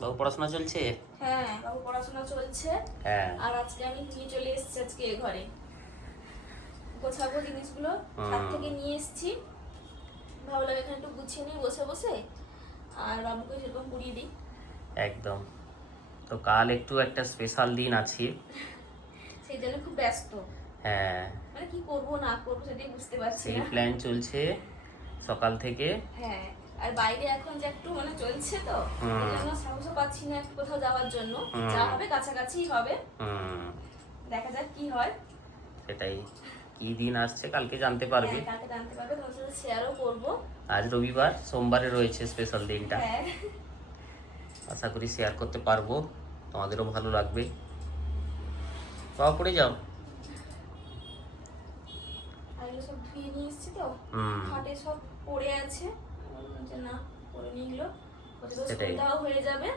বাবু পড়াশোনা চলছে? হ্যাঁ বাবু পড়াশোনা চলছে। হ্যাঁ। আর আজকে আমি নিয়ে চলে এসেছি আজকে ঘরে গোছাবো জিনিসগুলো, ছাদ হুম। থেকে নিয়ে এসেছি। ভাবলাম এখানে একটু গুছিয়ে নিই বসে বসে, আর বাবুকে সেরকম পড়িয়ে দিই। একদম। তো কাল একটু একটা স্পেশাল দিন আছে। সেই জন্য খুব ব্যস্ত, হ্যাঁ, মানে কি করবো না করবো সেটাই বুঝতে পারছি সেই না। প্ল্যান চলছে সকাল থেকে। হ্যাঁ, আর বাইরে এখন যে একটু মানে চলছে তো, এই হুম জন্য সাহসও পাচ্ছি না একটু কোথাও যাওয়ার জন্য। যা হুম হবে কাছাকাছি হবে, হুম দেখা যাক কি হয়। সেটাই। কি দিন আসছে কালকে জানতে পারবে। হ্যাঁ, কালকে জানতে পারবে, তোমার সাথে শেয়ারও করবো। আজ রবিবার, সোমবারে রয়েছে স্পেশাল দিনটা। হ্যাঁ, আশা করি শেয়ার করতে পারবো, তোমাদেরও ভালো লাগবে। বাবা পড়ে যাও। আর এগুলো সব ধুয়ে নিয়ে এসেছি তো, হুম খাটে সব পড়ে আছে। বললাম যে না, করে নিয়ে এগুলো ওতে তো সেটাই। সন্ধ্যাও হয়ে যাবে,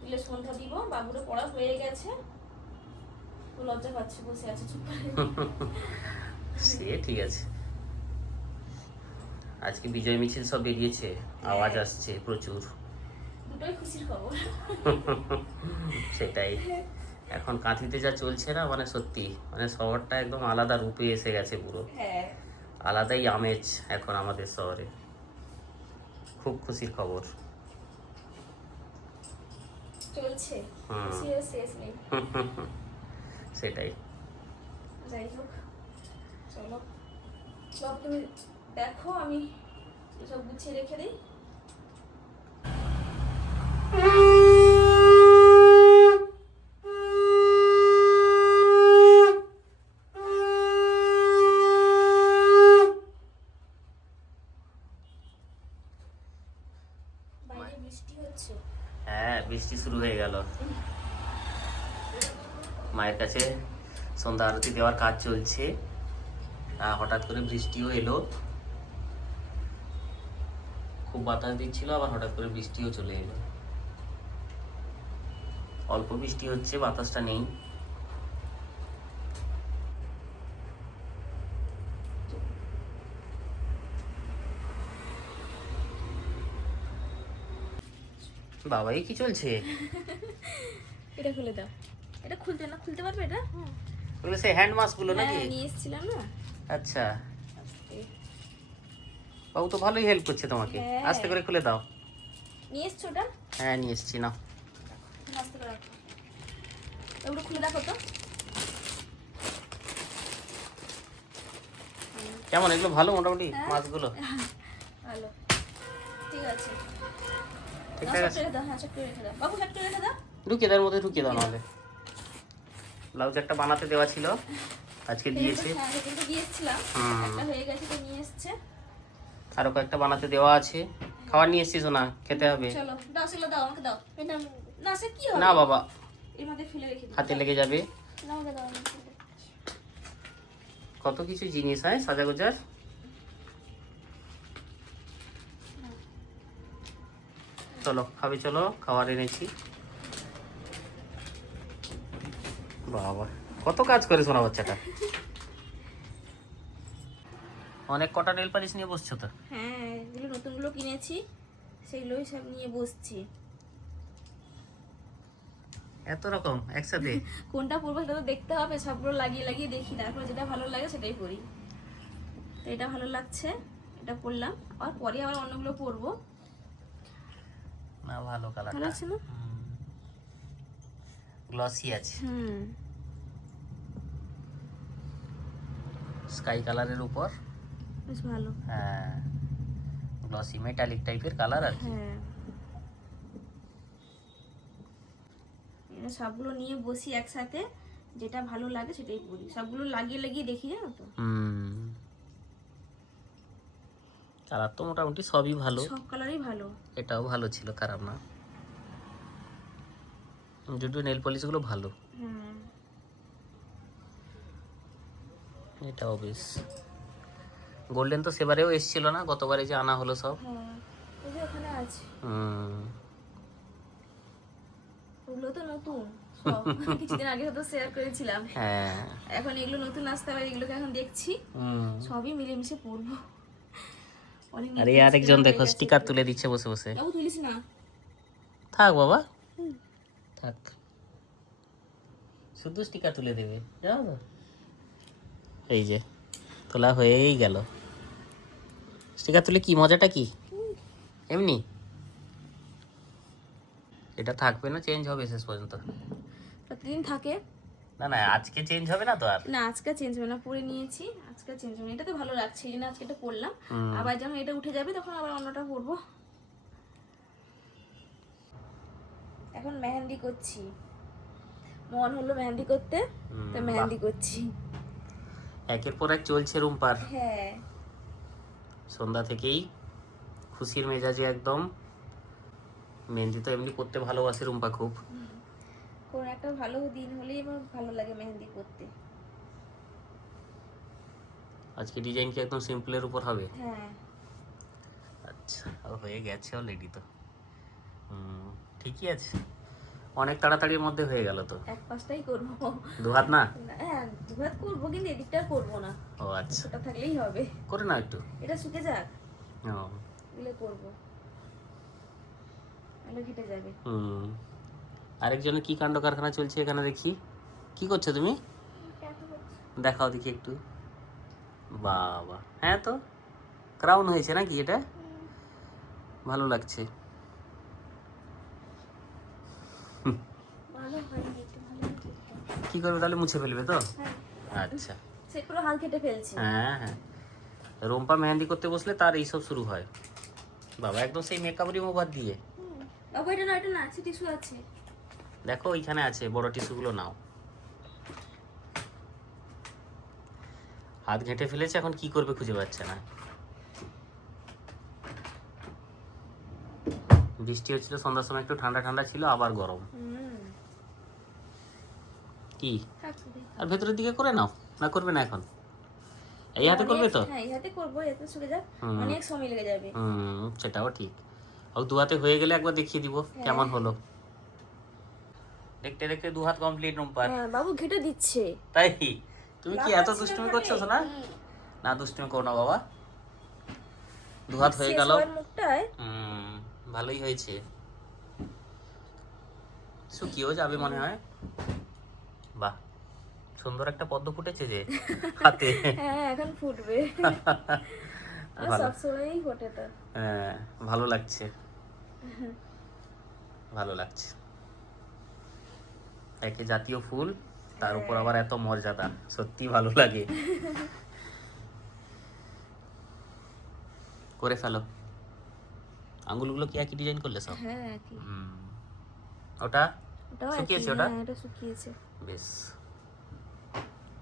দিলে সন্ধ্যা দিব। বাবুরও পড়া হয়ে গেছে, তো লজ্জা পাচ্ছে, বসে আছে চুপ করে। সে ঠিক আছে। আজকে বিজয় মিছিল সব বেরিয়েছে, আওয়াজ আসছে প্রচুর। দুটোই খুশির খবর। সেটাই। এখন কাঁথিতে যা চলছে না, মানে সত্যি মানে শহরটা একদম আলাদা রূপে এসে গেছে পুরো। হ্যাঁ, আলাদাই আমেজ এখন আমাদের শহরে। খুব খুশির খবর। চলছে, হুম খুশির শেষ নেই। সেটাই। যাই হোক, চলো বাবু তুমি দেখো, আমি সব গুছিয়ে রেখে দিই। বাইরে বৃষ্টি হচ্ছে। হ্যাঁ, বৃষ্টি শুরু হয়ে গেল। মায়ের কাছে সন্ধ্যা আরতি দেওয়ার কাজ চলছে, হঠাৎ করে বৃষ্টিও এলো। খুব বাতাস দিচ্ছিল, আবার হঠাৎ করে বৃষ্টিও চলে এলো। অল্প বৃষ্টি হচ্ছে, বাতাসটা নেই। বাবাই কি চলছে? এটা খুলে দাও। এটা খুলতে না, খুলতে পারবে এটা? হ্যাঁ, ওগুলো সেই হ্যান্ড মাস্ক গুলো নাকি? হ্যাঁ, নিয়ে এসেছিলাম না। আচ্ছা, বাবু তো ভালোই হেল্প করছে তোমাকে। হ্যাঁ। আস্তে করে খুলে দাও। নিয়ে এসছো ওটা? হ্যাঁ, নিয়ে এসছি না। আস্তে করে রাখো। ওগুলো খুলে দেখো তো। কেমন এগুলো? ভালো মোটামুটি হ্যাঁ। মাছগুলো? ভালো, ঠিক আছে। ঠিকঠাক আছে। রেখে দাও, হ্যাঁ সব রেখে দাও বাবু, সব রেখে দাও। ঢুকিয়ে দেওয়ার মধ্যে ঢুকিয়ে দাও নাহলে। ব্লাউজ একটা বানাতে দেওয়া ছিল, আজকে দিয়েছে। হ্যাঁ, সেদিনকে দিয়ে এসেছিলাম, হুম। একটা হয়ে গেছে তো নিয়ে এসছে। আরো কয়েকটা বানাতে দেওয়া আছে। খাবার নিয়ে এসছিস না? খেতে হবে। চলো দাও, সেগুলো দাও, আমাকে দাও। এটা না, সে কি হবে? না বাবা, এর মধ্যে ফেলে রেখে দিই। হাতে লেগে যাবে। না, আমাকে দাও, আমি ফেলে। কত কিছু জিনিস হয় সাজাগোজার। চলো খাবে, চলো খাবার এনেছি। বাবা কত কাজ করে শোনা বাচ্চাটা। অনেক কটা নেল পালিশ নিয়ে বসছো তো। হ্যাঁ, এগুলো নতুনগুলো কিনেছি, সেগুলোই সব নিয়ে বসছি। এত রকম একসাথে? কোনটা পরবো সেটা তো দেখতে হবে, সবগুলো লাগিয়ে লাগিয়ে দেখি, তারপর যেটা ভালো লাগে সেটাই পরি। তো এটা ভালো লাগছে, এটা পরলাম, আর পরে আবার অন্যগুলো পরবো। না ভালো ভালো কালারটা, লাগছে না? গ্লসি আছে। হুম, স্কাই কালারের উপর। বেশ ভালো। হ্যাঁ, গ্লসি মেটালিক টাইপের কালার আর কি। হ্যাঁ, এটা সবগুলো নিয়ে বসি একসাথে, যেটা ভালো লাগে সেটাই পরি। সবগুলো লাগিয়ে লাগিয়ে দেখি, জানো তো। কালার তো মোটামুটি সবই ভালো। সব কালারই ভালো। এটাও ভালো ছিল, খারাপ না। যদিও নেল পলিশ গুলো ভালো। হুম, এটাও বেশ। গোল্ডেন তো সেবারেও এসেছিল না, গতবারে যে আনা হলো সব। হ্যাঁ, এই যে ওখানে আছে, হুম ওগুলো তো নতুন সব। কিছুদিন আগে তো শেয়ার করেছিলাম। হ্যাঁ। এখন এগুলো নতুন আসতে হবে, এগুলোকে এখন দেখছি, সবই মিলেমিশে পড়বো। অনেক আরে আরেকজন দেখো স্টিকার তুলে দিচ্ছে বসে বসে। বাবু তুলিস না। থাক বাবা, থাক, শুধু স্টিকার তুলে দেবে, জানো তো? এই যে তোলা হয়েই গেল। স্টিকার তুলে কি মজাটা কি? এমনি এটা থাকবে না, চেঞ্জ হবে শেষ পর্যন্ত? প্রতিদিন থাকে। না না, আজকে চেঞ্জ হবে না তো আর? না, আজকে চেঞ্জ হবে না, পরে নিয়েছি, আজকে চেঞ্জ হবে না। এটা তো ভালো লাগছে, এই জন্য আজকে এটা পরলাম। হুম। আবার যখন এটা উঠে যাবে তখন আবার অন্যটা পরবো। এখন মেহেন্দি করছি, মন হলো মেহেন্দি করতে, তো মেহেন্দি করছি। একের পর এক চলছে রুম্পার। হ্যাঁ, সন্ধ্যা থেকেই খুশির মেজাজে একদম। মেহেন্দি তো এমনি করতে ভালোবাসে রুম্পা খুব। কোন একটা ভালো দিন হলেই আমার ভালো লাগে মেহেন্দি করতে। আজকে ডিজাইন কি একদম সিম্পলের উপর হবে? হ্যাঁ, আচ্ছা, হয়ে গেছে অলরেডি তো। ঠিকই আছে, অনেক তাড়াতাড়ির মধ্যে হয়ে গেল তো। এক পাশটাই করবো। দু হাত না? হ্যাঁ, দুহাত করবো, কিন্তু এদিকটা করবো না, ও আচ্ছা, ওটা থাকলেই হবে। করে না একটু। এটা শুকে যাক, ও, এগুলো করবো, এগুলো ঘেটে যাবে। আরেকজনের কি কাণ্ড কারখানা চলছে এখানে দেখি। কি করছো তুমি? দেখাও দেখি একটু। বাবা, হ্যাঁ তো ক্রাউন হয়েছে নাকি এটা? ভালো লাগছে। ভালো হয়নি, একটু ভালো হয়েছে। কি করবে তাহলে, মুছে ফেলবে তো? হ্যাঁ, আচ্ছা, সে পুরো হাত কেটে ফেলছে। হ্যাঁ হ্যাঁ, রুম্পা মেহেন্দি করতে বসলে তার এইসব শুরু হয়। বাবা একদম সেই মেকআপ রিমুভার দিয়ে। বাবা এটা না, এটা না, আছে টিস্যু আছে। দেখো ওইখানে আছে, বড় টিস্যুগুলো নাও। হাত ঘেঁটে ফেলেছে, এখন কি করবে খুঁজে পাচ্ছে না। বৃষ্টি হচ্ছিল সন্ধ্যার সময়, একটু ঠান্ডা ঠান্ডা ছিল, আবার গরম। কি আর ভেতরের দিকে করে নাও, না করবে না এখন? এই হাতে করবে তো? হ্যাঁ, এই হাতে করবো, এতে শুকে যাক, অনেক সময় লেগে যাবে। সেটাও ঠিক। আর দু হাতে হয়ে গেলে একবার দেখিয়ে দিব কেমন হলো। দেখতে দেখতে দু হাত কমপ্লিট রুম্পার। হ্যাঁ, বাবু ঘেটে দিচ্ছে। তাই তুমি কি এত দুষ্টুমি করছো না? না দুষ্টুমি করো না বাবা। দু হাত হয়ে গেল। মুখটায় ভালোই হয়েছে, শুকিয়েও যাবে মনে হয়। বাহ, সুন্দর একটা পদ্ম ফুটেছে যে হাতে। হ্যাঁ, এখন ফুটবে। সবসময়ই ফোটে তো। হ্যাঁ, ভালো লাগছে, ভালো লাগছে। একে জাতীয় ফুল, তার উপর আবার এত মর্যাদা, সত্যি ভালো লাগে। করে ফেলো। আঙ্গুলগুলো কি একই ডিজাইন করলে সব? হ্যাঁ, একই। ওটা ওটাও শুকিয়েছে? একই, ওটা হ্যাঁ, এটা শুকিয়েছে। বেশ,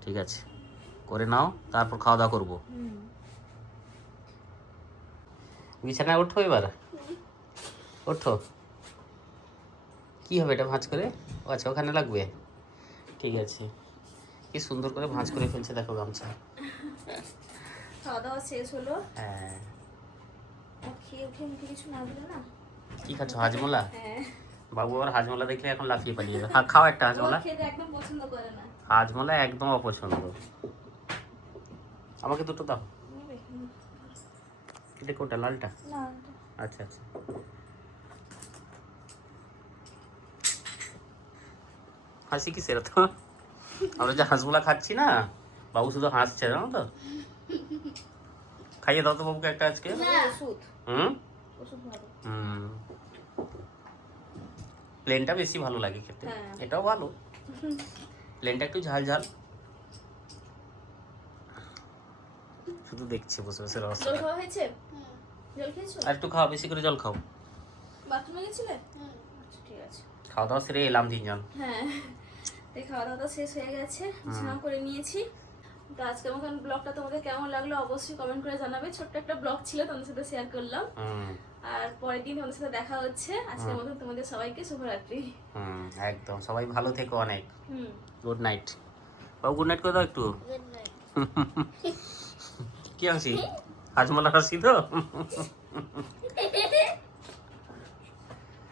ঠিক আছে, করে নাও, তারপর খাওয়া দাওয়া করবো। বিছানায় ওঠো এবার, ওঠো। কি হবে এটা ভাঁজ করে? ও আচ্ছা, ওখানে লাগবে, ঠিক আছে। কি সুন্দর করে ভাঁজ করে ফেলছে দেখো গামছা। খাওয়া দাওয়া শেষ হলো। হ্যাঁ, খেয়ে উঠে মুখে কিছু না দিলে না। কি খাচ্ছ, হাজমোলা? হ্যাঁ, বাবু আবার হাজমোলা দেখলে এখন লাফিয়ে পালিয়ে যাবে। হ্যাঁ, খাও একটা হাজমোলা। খেতে একদম পছন্দ করে না। হাজমোলা একদম অপছন্দ। আমাকে দুটো দাও। এটা কোনটা, লালটা? না, আচ্ছা আচ্ছা, হাসি কিসের তো? আমরা যে হাঁসগুলা খাচ্ছি না, বাবু শুধু হাসছে, জানো তো। খাইয়ে দাও তো বাবুকে একটা আজকে। ওষুধ, হুম ওষুধ ভালো। প্লেনটা বেশি ভালো লাগে খেতে। হ্যাঁ। এটাও ভালো, প্লেনটা একটু ঝাল ঝাল। শুধু দেখছে বসে বসে রস। জল খাওয়া হয়েছে? জল খেয়েছো? আর একটু খাও, বেশি করে জল খাও। বাথরুমে গেছিলে? আচ্ছা, ঠিক আছে। খাওয়া দাওয়া সেরে এলাম তিনজন। হ্যাঁ, তো খাওয়া দাওয়া শেষ হয়ে গেছে, স্নান করে নিয়েছি। তো আজকের মতন ব্লগটা তোমাদের কেমন লাগলো অবশ্যই কমেন্ট করে জানাবে। ছোট্ট একটা ব্লগ ছিল, তোমাদের সাথে শেয়ার করলাম। আর পরের দিন তোমাদের সাথে দেখা হচ্ছে। আজকের মতন তোমাদের সবাইকে শুভরাত্রি। একদম, সবাই ভালো থেকো অনেক। গুড নাইট বাবু, গুড নাইট করে দাও একটু। Good night. কি হাসি? হাজমোলা হাসি তো।